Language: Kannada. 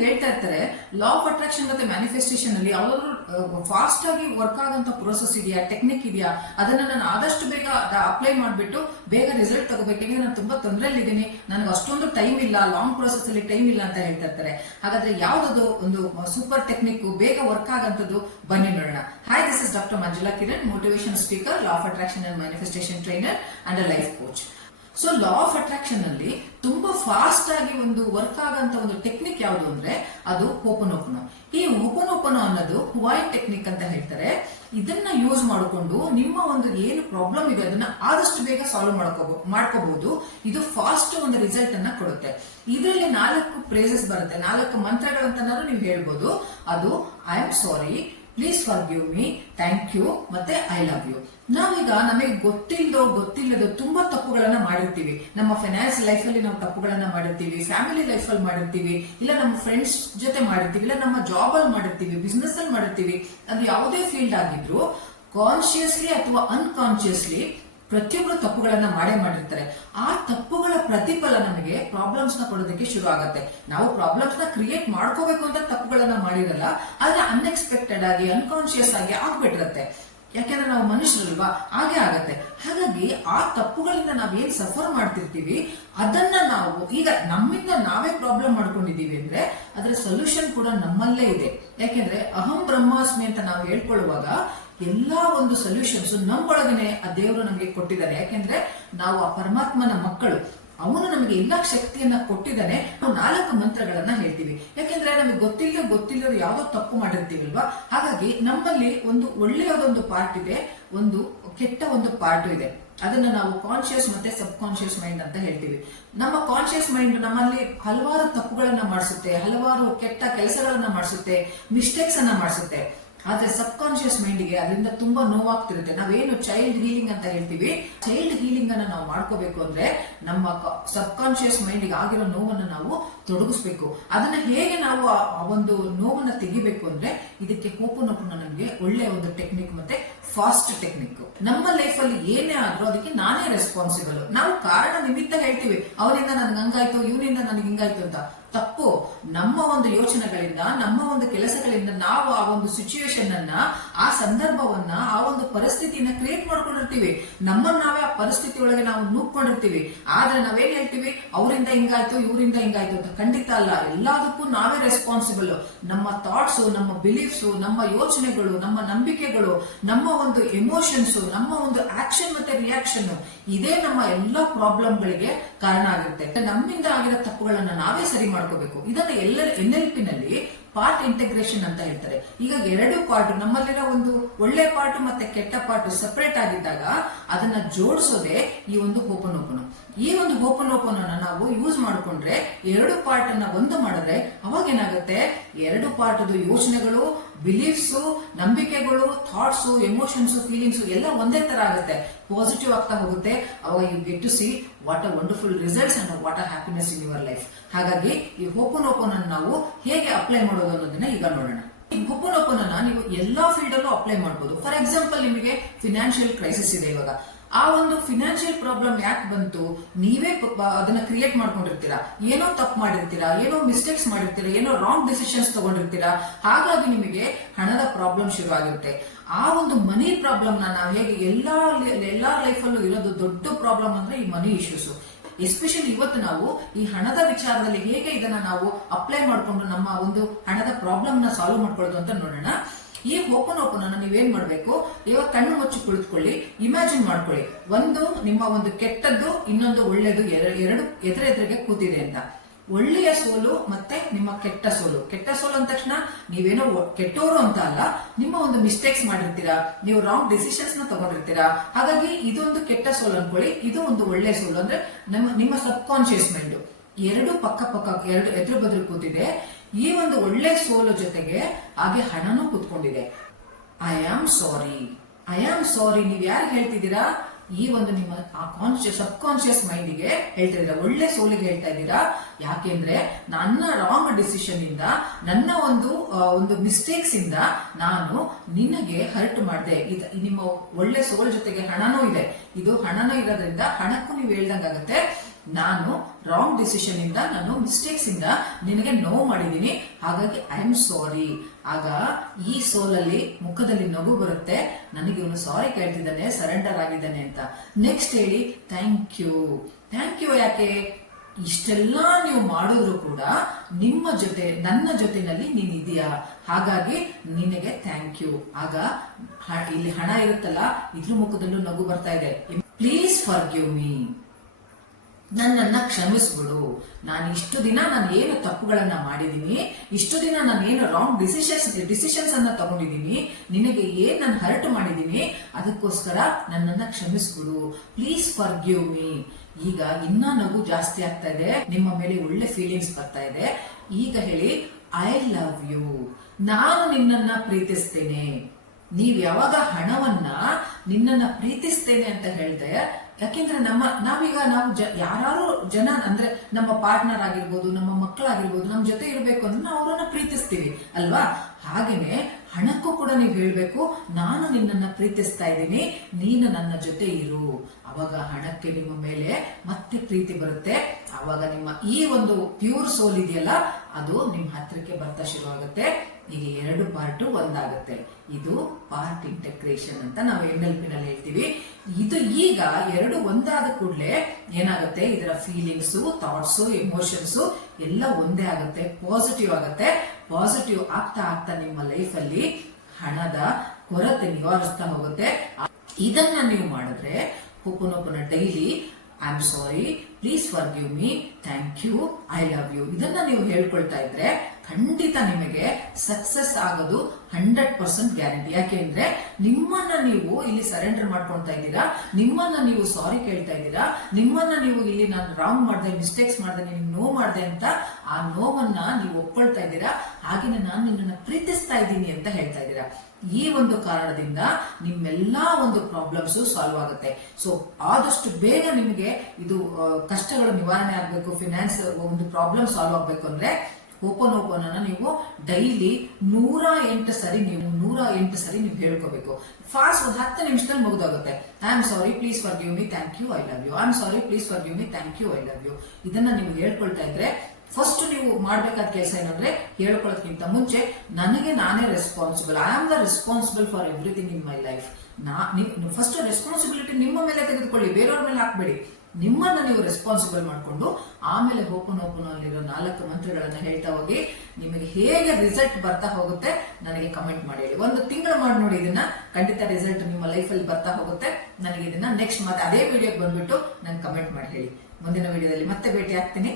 ಕೇಳ್ತಾ ಇರ್ತಾರೆ ಲಾ ಆಫ್ ಅಟ್ರಾಕ್ಷನ್ ಮತ್ತೆ ಮ್ಯಾನಿಫೆಸ್ಟೇಷನ್ ಅಲ್ಲಿ ಯಾವ್ದಾದ್ರು ಫಾಸ್ಟ್ ಆಗಿ ವರ್ಕ್ ಆಗಂತ ಪ್ರೋಸೆಸ್ ಇದೆಯಾ ಟೆಕ್ನಿಕ್ ಇದೆಯಾ, ಅದನ್ನ ನಾನು ಆದಷ್ಟು ಬೇಗ ಅಪ್ಲೈ ಮಾಡ್ಬಿಟ್ಟು ಬೇಗ ರಿಸಲ್ಟ್ ತಗೋಬೇಕು. ನಾನು ತುಂಬಾ ತೊಂದರೆಯಲ್ಲಿ ಇದ್ದೀನಿ ನನಗೆ ಅಷ್ಟೊಂದು ಟೈಮ್ ಇಲ್ಲ ಲಾಂಗ್ ಪ್ರೋಸೆಸ್ ಅಲ್ಲಿ ಟೈಮ್ ಇಲ್ಲ ಅಂತ ಹೇಳ್ತಾ ಇರ್ತಾರೆ. ಹಾಗಾದ್ರೆ ಯಾವ್ದದು ಒಂದು ಸೂಪರ್ ಟೆಕ್ನಿಕ್ ಬೇಗ ವರ್ಕ್ ಆಗಂತದ್ದು ಬನ್ನಿ ನೋಡೋಣ. Hi this is doctor Manjula Kiran motivation speaker law of attraction and manifestation trainer and a life coach so law of attraction ಅಲ್ಲಿ ತುಂಬಾ ಫಾಸ್ಟ್ ಆಗಿ ಒಂದು ವರ್ಕ್ ಆಗಂತ ಒಂದು ಟೆಕ್ನಿಕ್ ಯಾವುದು ಅಂದ್ರೆ ಅದು ಓಪನ್ ಓಪನ್ ಈ ಓಪನ್ ಓಪನ್ ಅನ್ನೋದು ಹುವಾಯಿನ್ ಟೆಕ್ನಿಕ್ ಅಂತ ಹೇಳ್ತಾರೆ. ಇದನ್ನ ಯೂಸ್ ಮಾಡಿಕೊಂಡು ನಿಮ್ಮ ಒಂದು ಏನು ಪ್ರಾಬ್ಲಮ್ ಇದೆ ಅದನ್ನ ಆದಷ್ಟು ಬೇಗ ಸಾಲ್ವ್ ಮಾಡ್ಕೋಬಹುದು ಮಾಡ್ಕೋಬಹುದು. ಇದು ಫಾಸ್ಟ್ ಒಂದು ರಿಸಲ್ಟ್ ಅನ್ನ ಕೊಡುತ್ತೆ. ಇದರಲ್ಲಿ ನಾಲ್ಕು ಪ್ರೇಸಸ್ ಬರುತ್ತೆ. ನಾಲ್ಕು ಮಂತ್ರಗಳಂತನಾದ್ರೂ ನೀವು ಹೇಳ್ಬೋದು. ಅದು I am sorry please forgive me thank you ಮತ್ತೆ ಐ ಲವ್ ಯು ನಾವೀಗ ನಮಗೆ ಗೊತ್ತಿಲ್ಲದೋ ಗೊತ್ತಿಲ್ಲದೋ ತುಂಬಾ ತಪ್ಪುಗಳನ್ನ ಮಾಡಿರ್ತೀವಿ. ನಮ್ಮ ಫೈನಾನ್ಸ್ ಲೈಫ್ ಅಲ್ಲಿ ನಾವು ತಪ್ಪುಗಳನ್ನ ಮಾಡಿರ್ತೀವಿ. ಫ್ಯಾಮಿಲಿ ಲೈಫ್ ಅಲ್ಲಿ ಮಾಡಿರ್ತೀವಿ. ಇಲ್ಲ ನಮ್ಮ ಫ್ರೆಂಡ್ಸ್ ಜೊತೆ ಮಾಡಿರ್ತೀವಿ. ಇಲ್ಲ ನಮ್ಮ ಜಾಬ್ ಅಲ್ಲಿ ಮಾಡಿರ್ತೀವಿ. ಬಿಸ್ನೆಸ್ ಅಲ್ಲಿ ಮಾಡಿರ್ತೀವಿ. ಅದು ಯಾವುದೇ ಫೀಲ್ಡ್ ಆಗಿದ್ರು ಕಾನ್ಶಿಯಸ್ಲಿ ಅಥವಾ ಅನ್ಕಾನ್ಶಿಯಸ್ಲಿ ಪ್ರತಿಯೊಬ್ಬರು ತಪ್ಪುಗಳನ್ನ ಮಾಡೇ ಮಾಡಿರ್ತಾರೆ. ಆ ತಪ್ಪುಗಳ ಪ್ರತಿಫಲ ನಮಗೆ ಪ್ರಾಬ್ಲಮ್ಸ್ನ ಕೊಡೋದಕ್ಕೆ ಶುರು ಆಗುತ್ತೆ ನಾವು ಪ್ರಾಬ್ಲಮ್ಸ್ನ ಕ್ರಿಯೇಟ್ ಮಾಡ್ಕೋಬೇಕು ಅಂತ ತಪ್ಪುಗಳನ್ನ ಮಾಡಿರಲ್ಲ ಆದ್ರೆ ಅನ್ಎಕ್ಸ್ಪೆಕ್ಟೆಡ್ ಆಗಿ ಅನ್ಕಾನ್ಶಿಯಸ್ ಆಗಿ ಆಗ್ಬಿಟ್ಟಿರತ್ತೆ. ಯಾಕೆಂದ್ರೆ ನಾವು ಮನುಷ್ಯರಲ್ವಾ? ಹಾಗೆ ಆಗತ್ತೆ. ಹಾಗಾಗಿ ಆ ತಪ್ಪುಗಳಿಂದ ನಾವ್ ಏನ್ ಸಫರ್ ಮಾಡ್ತಿರ್ತೀವಿ, ಅದನ್ನ ನಾವು, ಈಗ ನಮ್ಮಿಂದ ನಾವೇ ಪ್ರಾಬ್ಲಮ್ ಮಾಡ್ಕೊಂಡಿದೀವಿ ಅಂದ್ರೆ, ಅದರ ಸೊಲ್ಯೂಷನ್ ಕೂಡ ನಮ್ಮಲ್ಲೇ ಇದೆ. ಯಾಕೆಂದ್ರೆ ಅಹಂ ಬ್ರಹ್ಮಾಸ್ಮಿ ಅಂತ ನಾವು ಹೇಳ್ಕೊಳ್ಳುವಾಗ ಎಲ್ಲಾ ಒಂದು ಸೊಲ್ಯೂಷನ್ಸ್ ನಮ್ಮೊಳಗನೆ ಆ ದೇವರು ನಮಗೆ ಕೊಟ್ಟಿದ್ದಾರೆ. ಯಾಕೆಂದ್ರೆ ನಾವು ಆ ಪರಮಾತ್ಮನ ಮಕ್ಕಳು. ಅವನು ನಮಗೆ ಎಲ್ಲಾ ಶಕ್ತಿಯನ್ನ ಕೊಟ್ಟಿದ್ದಾನೆ. ನಾವು ನಾಲ್ಕು ಮಂತ್ರಗಳನ್ನ ಹೇಳ್ತೀವಿ. ಯಾಕೆಂದ್ರೆ ನಮಗೆ ಗೊತ್ತಿಲ್ಲ ಗೊತ್ತಿಲ್ಲದ ಯಾವ್ದೋ ತಪ್ಪು ಮಾಡಿರ್ತೀವಲ್ವಾ? ಹಾಗಾಗಿ ನಮ್ಮಲ್ಲಿ ಒಂದು ಒಳ್ಳೆಯದೊಂದು ಪಾರ್ಟ್ ಇದೆ. ಒಂದು ಕೆಟ್ಟ ಒಂದು ಪಾರ್ಟ್ ಇದೆ. ಅದನ್ನ ನಾವು ಕಾನ್ಶಿಯಸ್ ಮತ್ತೆ ಸಬ್ ಕಾನ್ಶಿಯಸ್ ಮೈಂಡ್ ಅಂತ ಹೇಳ್ತೀವಿ. ನಮ್ಮ ಕಾನ್ಶಿಯಸ್ ಮೈಂಡ್ ನಮ್ಮಲ್ಲಿ ಹಲವಾರು ತಪ್ಪುಗಳನ್ನ ಮಾಡಿಸುತ್ತೆ. ಹಲವಾರು ಕೆಟ್ಟ ಕೆಲಸಗಳನ್ನ ಮಾಡಿಸುತ್ತೆ. ಮಿಸ್ಟೇಕ್ಸ್ ಅನ್ನ ಮಾಡಿಸುತ್ತೆ. ಆದ್ರೆ ಸಬ್ ಕಾನ್ಶಿಯಸ್ ಮೈಂಡ್ಗೆ ಅದರಿಂದ ತುಂಬಾ ನೋವಾಗ್ತಿರುತ್ತೆ. ನಾವೇನು ಚೈಲ್ಡ್ ಹೀಲಿಂಗ್ ಅಂತ ಹೇಳ್ತೀವಿ. ಚೈಲ್ಡ್ ಹೀಲಿಂಗ್ ಅನ್ನ ನಾವು ಮಾಡ್ಕೋಬೇಕು ಅಂದ್ರೆ ನಮ್ಮ ಸಬ್ ಕಾನ್ಶಿಯಸ್ ಮೈಂಡ್ಗೆ ಆಗಿರೋ ನೋವನ್ನ ನಾವು ತೊಡಗಿಸ್ಬೇಕು. ಅದನ್ನ ಹೇಗೆ ನಾವು ಆ ಒಂದು ನೋವನ್ನ ತೆಗಿಬೇಕು ಅಂದ್ರೆ ಇದಕ್ಕೆ ಓಪನ್ ನಮಗೆ ಒಳ್ಳೆಯ ಒಂದು ಟೆಕ್ನಿಕ್ ಮತ್ತೆ ಫಾಸ್ಟ್ ಟೆಕ್ನಿಕ್ ನಮ್ಮ ಲೈಫ್ ಅಲ್ಲಿ ಏನೇ ಆದ್ರೂ ಅದಕ್ಕೆ ನಾನೇ ರೆಸ್ಪಾನ್ಸಿಬಲ್ ನಾವು ಕಾರಣ ನಿಮಿತ್ತ ಹೇಳ್ತೀವಿ. ಅವರಿಂದ ನನ್ಗೆ ಹಂಗಾಯ್ತು, ಇವನಿಂದ ನನಗೆ ಹಿಂಗಾಯ್ತು ಅಂತ. ತಪ್ಪು. ನಮ್ಮ ಒಂದು ಯೋಚನೆಗಳಿಂದ, ನಮ್ಮ ಒಂದು ಕೆಲಸಗಳಿಂದ ನಾವು ಆ ಒಂದು ಸಿಚುವೇಶನ್ ಅನ್ನ, ಆ ಸಂದರ್ಭವನ್ನ, ಆ ಒಂದು ಪರಿಸ್ಥಿತಿನ ಕ್ರಿಯೇಟ್ ಮಾಡ್ಕೊಂಡಿರ್ತೀವಿ. ನಮ್ಮನ್ನ ನಾವೇ ಆ ಪರಿಸ್ಥಿತಿ ಒಳಗೆ ನಾವು ನೂಕೊಂಡಿರ್ತೀವಿ ಆದ್ರೆ ನಾವೇನ್ ಹೇಳ್ತೀವಿ? ಅವರಿಂದ ಹಿಂಗಾಯ್ತು, ಇವರಿಂದ ಹಿಂಗಾಯ್ತು ಅಂತ ಖಂಡಿತ ಅಲ್ಲ. ಎಲ್ಲದಕ್ಕೂ ನಾವೇ ರೆಸ್ಪಾನ್ಸಿಬಲ್ ನಮ್ಮ ಥಾಟ್ಸ್ ನಮ್ಮ ಬಿಲೀಫ್ಸ್ ನಮ್ಮ ಯೋಚನೆಗಳು, ನಮ್ಮ ನಂಬಿಕೆಗಳು, ನಮ್ಮ ಒಂದು ಎಮೋಷನ್ಸ್ ನಮ್ಮ ಒಂದು ಆಕ್ಷನ್ ಮತ್ತೆ ರಿಯಾಕ್ಷನ್ ಇದೇ ನಮ್ಮ ಎಲ್ಲಾ ಪ್ರಾಬ್ಲಮ್ಗಳಿಗೆ ಕಾರಣ ಆಗುತ್ತೆ ನಮ್ಮಿಂದ ಆಗಿರೋ ತಪ್ಪುಗಳನ್ನ ನಾವೇ ಸರಿ ಮಾಡ್ಕೋಬೇಕು. ಇದನ್ನ ಎಲ್ಲ ಎನ್ ಎಲ್ ಪಿ ನಲ್ಲಿ ಪಾರ್ಟ್ ಇಂಟಿಗ್ರೇಷನ್ ಅಂತ ಹೇಳ್ತಾರೆ. ಈಗ ಎರಡು ಪಾರ್ಟ್ ನಮ್ಮಲ್ಲಿರೋ ಒಂದು ಒಳ್ಳೆ ಪಾರ್ಟ್ ಮತ್ತೆ ಕೆಟ್ಟ ಪಾರ್ಟ್ ಸಪರೇಟ್ ಆಗಿದ್ದಾಗ ಅದನ್ನ ಜೋಡಿಸೋದೇ ಈ ಒಂದು ಓಪನ್ ಓಪನ್ ಈ ಒಂದು ಓಪನ್ ಓಪನ್ ಅನ್ನ ನಾವು ಯೂಸ್ ಮಾಡ್ಕೊಂಡ್ರೆ ಎರಡು ಪಾರ್ಟ್ ಅನ್ನ ಒಂದು ಮಾಡಿದ್ರೆ ಅವಾಗ ಏನಾಗುತ್ತೆ? ಎರಡು ಪಾರ್ಟ್ ಯೋಚನೆಗಳು ಬಿಲೀಫ್ಸ್ ನಂಬಿಕೆಗಳು ಥಾಟ್ಸ್ ಎಮೋಷನ್ಸ್ ಫೀಲಿಂಗ್ಸ್ ಎಲ್ಲ ಒಂದೇ ತರ ಆಗುತ್ತೆ. ಪಾಸಿಟಿವ್ ಆಗ್ತಾ ಹೋಗುತ್ತೆ. ಅವಾಗ you see what a wonderful results and what a happiness in your life ಹಾಗಾಗಿ ಈ ಹೋಪನ್ ಓಪನ್ ಅನ್ನು ನಾವು ಹೇಗೆ ಅಪ್ಲೈ ಮಾಡೋದು ಅನ್ನೋದನ್ನ ಈಗ ನೋಡೋಣ. ಈ ಹೋಪನ್ ಓಪನ್ ಅನ್ನ ನೀವು ಎಲ್ಲಾ ಫೀಲ್ಡ್ ಅಲ್ಲೂ ಅಪ್ಲೈ ಮಾಡಬಹುದು ಫಾರ್ ಎಕ್ಸಾಂಪಲ್ ನಿಮಗೆ ಫಿನಾನ್ಷಿಯಲ್ ಕ್ರೈಸಿಸ್ ಇದೆ ಇವಾಗ. ಆ ಒಂದು ಫಿನಾನ್ಷಿಯಲ್ ಪ್ರಾಬ್ಲಮ್ ಯಾಕೆ ಬಂತು? ನೀವೇ ಅದನ್ನ ಕ್ರಿಯೇಟ್ ಮಾಡ್ಕೊಂಡಿರ್ತೀರಾ? ಏನೋ ತಪ್ಪು ಮಾಡಿರ್ತೀರಾ? ಏನೋ ಮಿಸ್ಟೇಕ್ಸ್ ಮಾಡಿರ್ತೀರಾ? ಏನೋ ರಾಂಗ್ ಡಿಸಿಷನ್ಸ್ ತಗೊಂಡಿರ್ತೀರಾ? ಹಾಗಾಗಿ ನಿಮಗೆ ಹಣದ ಪ್ರಾಬ್ಲಮ್ ಶುರು ಆಗಿರುತ್ತೆ ಆ ಒಂದು ಮನಿ ಪ್ರಾಬ್ಲಮ್ನ ನಾವು ಹೇಗೆ ಎಲ್ಲಾ ಎಲ್ಲಾ ಲೈಫಲ್ಲೂ ಇರೋದು ದೊಡ್ಡ ಪ್ರಾಬ್ಲಮ್ ಅಂದ್ರೆ ಈ ಮನಿ ಇಶ್ಯೂಸ್ ಎಸ್ಪೆಷಲಿ ಇವತ್ತು ನಾವು ಈ ಹಣದ ವಿಚಾರದಲ್ಲಿ ಹೇಗೆ ಇದನ್ನ ನಾವು ಅಪ್ಲೈ ಮಾಡಿಕೊಂಡು ನಮ್ಮ ಒಂದು ಹಣದ ಪ್ರಾಬ್ಲಮ್ನ ಸಾಲ್ವ್ ಮಾಡ್ಕೊಳ್ಳೋದು ಅಂತ ನೋಡೋಣ. ಈ ಓಪನ್ ಓಪನ್ ಅನ್ನ ನೀವೇನ್ ಮಾಡಬೇಕು? ಇವಾಗ ಕಣ್ಣು ಮುಚ್ಚಿ ಕುಳಿತುಕೊಳ್ಳಿ ಇಮ್ಯಾಜಿನ್ ಮಾಡ್ಕೊಳ್ಳಿ. ಒಂದು ನಿಮ್ಮ ಒಂದು ಕೆಟ್ಟದ್ದು, ಇನ್ನೊಂದು ಒಳ್ಳೆಯದು ಎರಡು ಎದುರೆದುರಿಗೆ ಕೂತಿದೆ ಅಂತ. ಒಳ್ಳೆಯ ಸೋಲು ಮತ್ತೆ ನಿಮ್ಮ ಕೆಟ್ಟ ಸೋಲು. ಕೆಟ್ಟ ಸೋಲು ಅಂದ ತಕ್ಷಣ ನೀವೇನೋ ಕೆಟ್ಟವರು ಅಂತ ಅಲ್ಲ, ನಿಮ್ಮ ಒಂದು ಮಿಸ್ಟೇಕ್ಸ್ ಮಾಡಿರ್ತೀರಾ? ನೀವು ರಾಂಗ್ ಡಿಸಿಷನ್ಸ್ನ ತಗೊಂಡಿರ್ತೀರಾ? ಹಾಗಾಗಿ ಇದೊಂದು ಕೆಟ್ಟ ಸೋಲು ಅನ್ಕೊಳ್ಳಿ. ಇದು ಒಂದು ಒಳ್ಳೆ ಸೋಲು. ಅಂದ್ರೆ ನಮ್ಮ, ನಿಮ್ಮ ಸಬ್ ಕಾನ್ಶಿಯಸ್ ಮೈಂಡ್ ಎರಡು ಪಕ್ಕ ಪಕ್ಕ ಎರಡು ಎದುರು ಬದುರು ಕೂತಿದೆ. ಈ ಒಂದು ಒಳ್ಳೆ ಸೋಲು ಜೊತೆಗೆ ಹಾಗೆ ಹಣನೂ ಕೂತ್ಕೊಂಡಿದೆ. I am sorry I am sorry ನೀವ್ ಯಾರು ಹೇಳ್ತಿದ್ದೀರಾ? ಈ ಒಂದು ನಿಮ್ಮ ಆ ಕಾನ್ಶಿಯಸ್ ಸಬ್ ಕಾನ್ಶಿಯಸ್ ಮೈಂಡಿಗೆ ಹೇಳ್ತಾ ಇದ್ದೀರಾ? ಒಳ್ಳೆ ಸೋಲಿಗೆ ಹೇಳ್ತಾ ಇದ್ದೀರಾ? ಯಾಕೆಂದ್ರೆ ನನ್ನ ರಾಂಗ್ ಡಿಸಿಷನ್ ಇಂದ, ನನ್ನ ಒಂದು ಒಂದು ಮಿಸ್ಟೇಕ್ಸ್ ಇಂದ ನಾನು ನಿನಗೆ ಹರ್ಟ್ ಮಾಡಿದೆ. ನಿಮ್ಮ ಒಳ್ಳೆ ಸೋಲ್ ಜೊತೆಗೆ ಹಣನೂ ಇದೆ. ಇದು ಹಣನೂ ಇರೋದ್ರಿಂದ ಹಣಕ್ಕೂ ನೀವು ಹೇಳ್ದಂಗಾಗತ್ತೆ. ನಾನು ರಾಂಗ್ ಡಿಸಿಷನ್ ಇಂದ, ನಾನು ಮಿಸ್ಟೇಕ್ಸ್ ಇಂದ ನಿನಗೆ ನೋವು ಮಾಡಿದೀನಿ ಹಾಗಾಗಿ ಐ ಆಮ್ ಸಾರಿ ಆಗ, ಈ ಸೋಲಲ್ಲಿ ಮುಖದಲ್ಲಿ ನಗು ಬರುತ್ತೆ. ನನಗೆ ಇವನು ಸಾರಿ ಕೇಳ್ತಿದ್ದಾನೆ ಸರೆಂಡರ್ ಆಗಿದ್ದಾನೆ ಅಂತ. ನೆಕ್ಸ್ಟ್ ಹೇಳಿ ಥ್ಯಾಂಕ್ ಯು ಥ್ಯಾಂಕ್ ಯು ಯಾಕೆ? ಇಷ್ಟೆಲ್ಲ ನೀವು ಮಾಡಿದ್ರು ಕೂಡ ನಿಮ್ಮ ಜೊತೆ, ನನ್ನ ಜೊತೆನಲ್ಲಿ ನೀನ್ ಇದೆಯಾ. ಹಾಗಾಗಿ, ನಿನಗೆ ಥ್ಯಾಂಕ್ ಯು ಆಗ ಇಲ್ಲಿ ಹಣ ಇರುತ್ತಲ್ಲ, ಇದ್ರ ಮುಖದಲ್ಲೂ ನಗು ಬರ್ತಾ ಇದೆ. ಪ್ಲೀಸ್ ಫಾರ್ ಗಿವ್ ಮೀ ನನ್ನನ್ನ ಕ್ಷಮಿಸ್ಬಿಡು. ನಾನು ಇಷ್ಟು ದಿನ ನಾನು ಏನು ತಪ್ಪುಗಳನ್ನ ಮಾಡಿದ್ದೀನಿ, ಇಷ್ಟು ದಿನ ನಾನು ಏನು ರಾಂಗ್ ಡಿಸಿಷನ್ಸ್ ಡಿಸಿಷನ್ಸ್ ಅನ್ನ ತಗೊಂಡಿದ್ದೀನಿ, ನಿನಗೆ ಏನ್ ನಾನು ಹರ್ಟ್ ಮಾಡಿದ್ದೀನಿ, ಅದಕ್ಕೋಸ್ಕರ ನನ್ನನ್ನ ಕ್ಷಮಿಸ್ಬಿಡು. ಪ್ಲೀಸ್ ಫಾರ್ ಗಿವ್ ಮೀ ಈಗ ಇನ್ನ ನಗು ಜಾಸ್ತಿ ಆಗ್ತಾ ಇದೆ, ನಿಮ್ಮ ಮೇಲೆ ಒಳ್ಳೆ ಫೀಲಿಂಗ್ಸ್ ಬರ್ತಾ ಇದೆ. ಈಗ ಹೇಳಿ ಐ ಲವ್ ಯು ನಾನು ನಿನ್ನನ್ನ ಪ್ರೀತಿಸ್ತೇನೆ. ನೀವ್ ಯಾವಾಗ ಹಣವನ್ನ ನಿನ್ನನ್ನ ಪ್ರೀತಿಸ್ತೇನೆ ಅಂತ ಹೇಳ್ದೆ ಯಾಕೆಂದ್ರೆ ನಮ್ಮ, ನಾವೀಗ ನಾವು ಜ ಯಾರು ಜನ ಅಂದ್ರೆ ನಮ್ಮ ಪಾರ್ಟ್ನರ್ ಆಗಿರ್ಬೋದು, ನಮ್ಮ ಮಕ್ಕಳಾಗಿರ್ಬೋದು ನಮ್ಮ ಜೊತೆ ಇರಬೇಕು ಅಂದ್ರೆ ನಾವು ಅವರನ್ನ ಪ್ರೀತಿಸ್ತೀವಿ, ಅಲ್ವಾ? ಹಾಗೇನೆ ಹಣಕ್ಕೂ ಕೂಡ ನೀವು ಹೇಳ್ಬೇಕು, ನಾನು ನಿನ್ನನ್ನ ಪ್ರೀತಿಸ್ತಾ ಇದ್ದೀನಿ, ನೀನು ನನ್ನ ಜೊತೆ ಇರು. ಅವಾಗ ಹಣಕ್ಕೆ ನಿಮ್ಮ ಮೇಲೆ ಮತ್ತೆ ಪ್ರೀತಿ ಬರುತ್ತೆ. ಅವಾಗ ನಿಮ್ಮ ಈ ಒಂದು ಪ್ಯೂರ್ ಸೋಲ್ ಇದೆಯಲ್ಲ, ಅದು ನಿಮ್ಮ ಹತ್ರಕ್ಕೆ ಬರ್ತಾ ಶುರು ಆಗುತ್ತೆ ಈಗ ಎರಡು ಪಾರ್ಟ್ ಒಂದಾಗುತ್ತೆ. ಇದು ಪಾರ್ಟ್ ಇಂಟಗ್ರೇಷನ್ ಅಂತ ನಾವು ಎನ್ ಎಲ್ ಪಿ ನಲ್ಲಿ ಹೇಳ್ತೀವಿ. ಇದು ಈಗ ಎರಡು ಒಂದಾದ ಕೂಡಲೇ ಏನಾಗುತ್ತೆ? ಇದರ ಫೀಲಿಂಗ್ಸ್ ಥಾಟ್ಸ್ ಎಮೋಷನ್ಸ್ ಎಲ್ಲ ಒಂದೇ ಆಗುತ್ತೆ. ಪಾಸಿಟಿವ್ ಆಗುತ್ತೆ. ಪಾಸಿಟಿವ್ ಆಗ್ತಾ ಆಗ್ತಾ ನಿಮ್ಮ ಲೈಫ್ ಅಲ್ಲಿ ಹಣದ ಕೊರತೆ ನಿವಾರಿಸ್ತಾ ಹೋಗುತ್ತೆ. ಇದನ್ನ ನೀವು ಮಾಡಿದ್ರೆ ಹುಪ್ಪುನೊಪ್ಪನ daily I am sorry please forgive me thank you I love you ಇದನ್ನ ನೀವು ಹೇಳ್ಕೊಳ್ತಾ ಇದ್ರೆ ಖಂಡಿತ ನಿಮಗೆ ಸಕ್ಸಸ್ ಆಗೋದು ಹಂಡ್ರೆಡ್ ಪರ್ಸೆಂಟ್ ಗ್ಯಾರಂಟಿ ಯಾಕೆಂದ್ರೆ ನಿಮ್ಮನ್ನ ನೀವು ಇಲ್ಲಿ ಸರೆಂಡರ್ ಮಾಡ್ಕೊಳ್ತಾ ಇದ್ದೀರಾ? ನಿಮ್ಮನ್ನ ನೀವು ಸಾರಿ ಕೇಳ್ತಾ ಇದ್ದೀರಾ? ನಿಮ್ಮನ್ನ ನೀವು ಇಲ್ಲಿ ನಾನು ರಾಂಗ್ ಮಾಡಿದೆ ಮಿಸ್ಟೇಕ್ಸ್ ಮಾಡಿದೆ, ನಿಮ್ಗೆ ನೋವು ಮಾಡಿದೆ ಅಂತ ಆ ನೋವನ್ನ ನೀವು ಒಪ್ಕೊಳ್ತಾ ಇದ್ದೀರಾ? ಹಾಗೆಯೇ ನಾನು ನಿನ್ನನ್ನು ಪ್ರೀತಿಸ್ತಾ ಇದ್ದೀನಿ ಅಂತ ಹೇಳ್ತಾ ಇದ್ದೀರಾ? ಈ ಒಂದು ಕಾರಣದಿಂದ ನಿಮ್ಮೆಲ್ಲಾ ಒಂದು ಪ್ರಾಬ್ಲಮ್ಸ್ ಸಾಲ್ವ್ ಆಗುತ್ತೆ. ಸೊ ಆದಷ್ಟು ಬೇಗ ನಿಮಗೆ ಇದು ಕಷ್ಟಗಳು ನಿವಾರಣೆ ಆಗಬೇಕು ಫಿನಾನ್ಸ್ ಒಂದು ಪ್ರಾಬ್ಲಮ್ ಸಾಲ್ವ್ ಆಗಬೇಕು ಅಂದ್ರೆ ಓಪನ್ ನೀವು ಡೈಲಿ ನೂರ ಎಂಟು ಸರಿ ನೀವು, ನೂರ ಎಂಟು ಸರಿ ನೀವು ಹೇಳ್ಕೋಬೇಕು. ಫಾಸ್ಟ್ ಒಂದು ಹತ್ತು ನಿಮಿಷದಲ್ಲಿ ಮುಗಿದೋಗುತ್ತೆ. I am sorry please forgive me thank you I love you I am sorry please forgive me thank you I love you ಇದನ್ನ ನೀವು ಹೇಳ್ಕೊಳ್ತಾ ಇದ್ರೆ ಫಸ್ಟ್ ನೀವು ಮಾಡ್ಬೇಕಾದ ಕೆಲಸ ಏನಂದ್ರೆ ಹೇಳ್ಕೊಳ್ಳೋದಕ್ಕಿಂತ ಮುಂಚೆ ನನಗೆ ನಾನೇ responsible I am the responsible for everything in my life ನಾ, ನೀವು ಫಸ್ಟ್ ರೆಸ್ಪಾನ್ಸಿಬಿಲಿಟಿ ನಿಮ್ಮ ಮೇಲೆ ತೆಗೆದುಕೊಳ್ಳಿ, ಬೇರೆಯವ್ರ ಮೇಲೆ ಹಾಕ್ಬೇಡಿ. ನಿಮ್ಮನ್ನ ನೀವು ರೆಸ್ಪಾನ್ಸಿಬಲ್ ಮಾಡಿಕೊಂಡು ಆಮೇಲೆ ಓಪನ್ ಓಪನ್ ಅಲ್ಲಿರೋ ನಾಲ್ಕು ಮಂತ್ರಗಳನ್ನು ಹೇಳ್ತಾ ಹೋಗಿ ನಿಮಗೆ ಹೇಗೆ ರಿಸಲ್ಟ್ ಬರ್ತಾ ಹೋಗುತ್ತೆ ನನಗೆ ಕಮೆಂಟ್ ಮಾಡಿ ಹೇಳಿ. ಒಂದು ತಿಂಗಳು ಮಾಡಿ ನೋಡಿ ಇದನ್ನ. ಖಂಡಿತ ರಿಸಲ್ಟ್ ನಿಮ್ಮ ಲೈಫಲ್ಲಿ ಬರ್ತಾ ಹೋಗುತ್ತೆ. ನನಗೆ ಇದನ್ನ ನೆಕ್ಸ್ಟ್ ಮತ್ತೆ ಅದೇ ವಿಡಿಯೋಗೆ ಬಂದ್ಬಿಟ್ಟು ನಂಗೆ ಕಮೆಂಟ್ ಮಾಡಿ ಹೇಳಿ. ಮುಂದಿನ ವಿಡಿಯೋದಲ್ಲಿ ಮತ್ತೆ ಭೇಟಿ ಆಗ್ತೀನಿ.